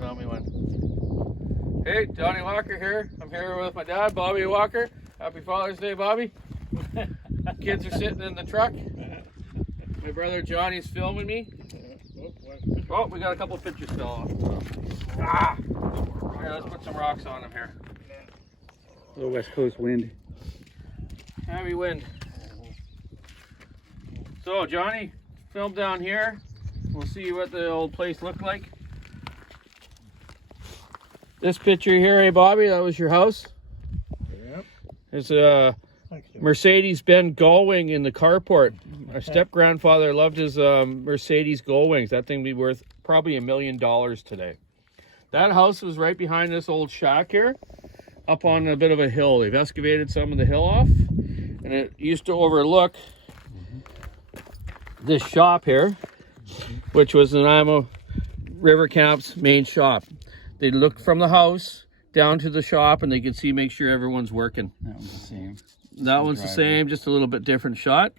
Tell me when. Hey, Donny Walker here. I'm here with my dad, Bobby Walker. Happy Father's Day, Bobby. Kids are sitting in the truck. My brother Johnny's filming me. Oh, we got a couple pictures fell off. Ah! Here, let's put some rocks on them here. A little West Coast wind. Heavy wind. So, Johnny, film down here. We'll see what the old place looked like. This picture here, hey Bobby, that was your house? Yep. There's a Mercedes-Benz Gullwing in the carport. My step-grandfather loved his Mercedes Gullwings. That thing would be worth probably $1 million today. That house was right behind this old shack here, up on a bit of a hill. They've excavated some of the hill off, and it used to overlook this shop here, which was the Nanaimo River Camp's main shop. They looked from the house down to the shop, and they could see, make sure everyone's working. That one's the same. That one's the same, just a little bit different shot.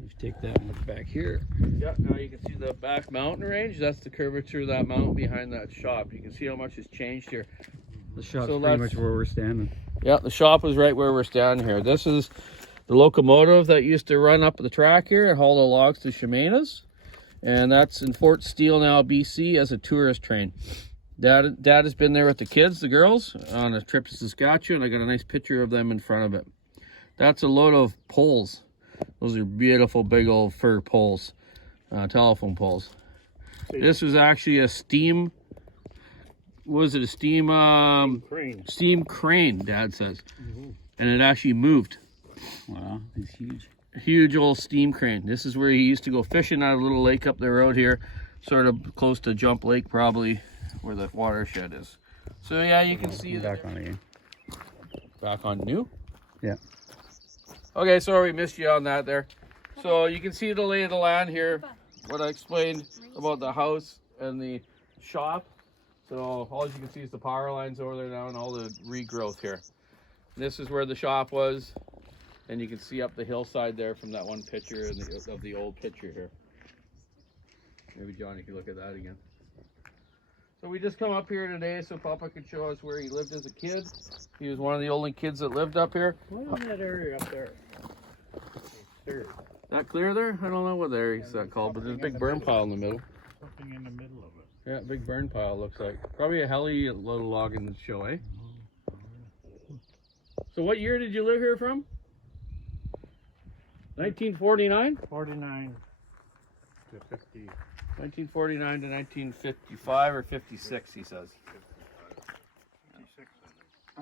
Let's take that and look back here. Yeah, now you can see the back mountain range. That's the curvature of that mountain behind that shop. You can see how much has changed here. The shop's pretty much where we're standing. Yeah, the shop is right where we're standing here. This is the locomotive that used to run up the track here and haul the logs to Shemaina's. And that's in Fort Steele now, BC, as a tourist train. Dad has been there with the kids, the girls, on a trip to Saskatchewan. I got a nice picture of them in front of it. That's a load of poles. Those are beautiful, big old fir poles, telephone poles. This was actually a steam, was it a steam Crane. Steam crane, Dad says. And it actually moved. Wow, it's huge. Huge old steam crane. This is where he used to go fishing at a little lake up the road here, sort of close to Jump Lake, probably where the watershed is. So yeah, you can see back on again. Back on new? Yeah. Okay, sorry we missed you on that there. So you can see the lay of the land here, what I explained about the house and the shop. So all you can see is the power lines over there now and all the regrowth here. This is where the shop was, and you can see up the hillside there from that one picture of the old picture here. Maybe Johnny can look at that again. So we just come up here today so Papa could show us where he lived as a kid. He was one of the only kids that lived up here. What is that area up there? Clear. That clear there? I don't know what area's that called, but there's a big burn pile in the middle. Something in the middle of it. Yeah, big burn pile looks like. Probably a heli little log in the show, eh? So what year did you live here from? 1949? 49 to 50. 1949 to 1955 or 56, he says. 56.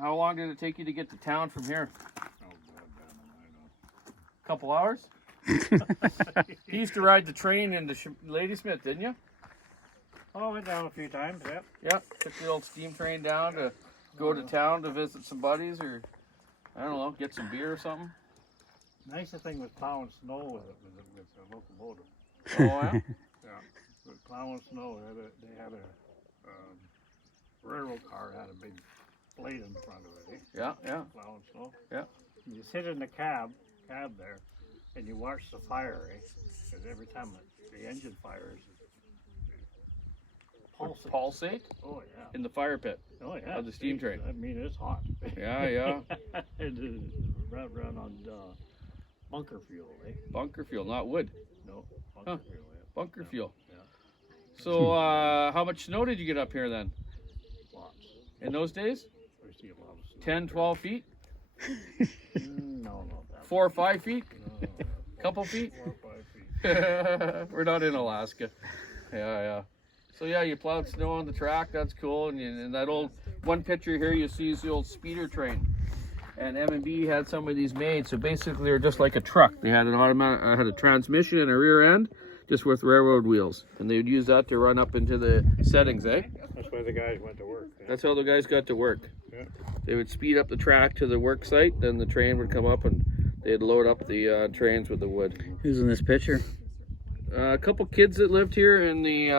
How long did it take you to get to town from here? Oh, God damn it, A couple hours? You used to ride the train into Ladysmith, didn't you? Oh, I went down a few times, yep. Yeah, took the old steam train down to go to town to visit some buddies or, I don't know, get some beer or something. Nicest thing was plowing snow with it, with the locomotive. Oh, yeah? Yeah, with plowing snow, they had a railroad car had a big blade in front of it, eh? Yeah, yeah. Plowing snow. Yeah. And you sit in the cab there, and you watch the fire, eh? Because every time the engine fires, it Pulsate? Oh yeah. In the fire pit. Oh yeah. Of the steam train. I mean, it's hot. Yeah, yeah. And run on bunker fuel, eh? Bunker fuel, not wood. No, bunker fuel. Yeah. Bunker fuel. Yeah. So, how much snow did you get up here then? Lots. In those days? We see a lot of snow. 10, 12 feet? No, not that. 4 or 5 feet? No, Couple feet? 4 or 5 feet. We're not in Alaska. Yeah, yeah. So yeah, you plowed snow on the track. That's cool. And that old one picture here you see is the old speeder train. And M&B had some of these made. So basically, they're just like a truck. They had an automatic, had a transmission and a rear end, just with railroad wheels. And they would use that to run up into the settings, eh? That's why the guys went to work. Yeah. That's how the guys got to work. Yeah. They would speed up the track to the work site, then the train would come up and they'd load up the trains with the wood. Who's in this picture? A couple kids that lived here in the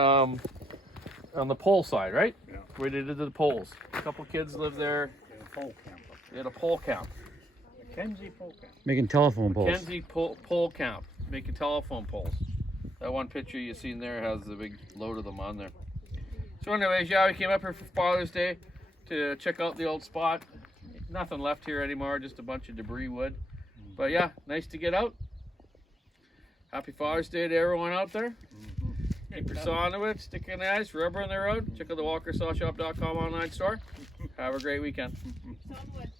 on the pole side, right? Yeah. Where they did the poles. A couple kids lived there. Pole camp. They had a pole camp. Mackenzie pole camp. Making telephone poles. Mackenzie pole camp, making telephone poles. That one picture you seen there has the big load of them on there. So anyways, yeah, we came up here for Father's Day to check out the old spot. Nothing left here anymore, just a bunch of debris wood. But yeah, nice to get out. Happy Father's Day to everyone out there. Keep your saw into it, stick in the ice, rubber in the road. Check out the WalkerSawShop.com online store. Have a great weekend. Solid wood.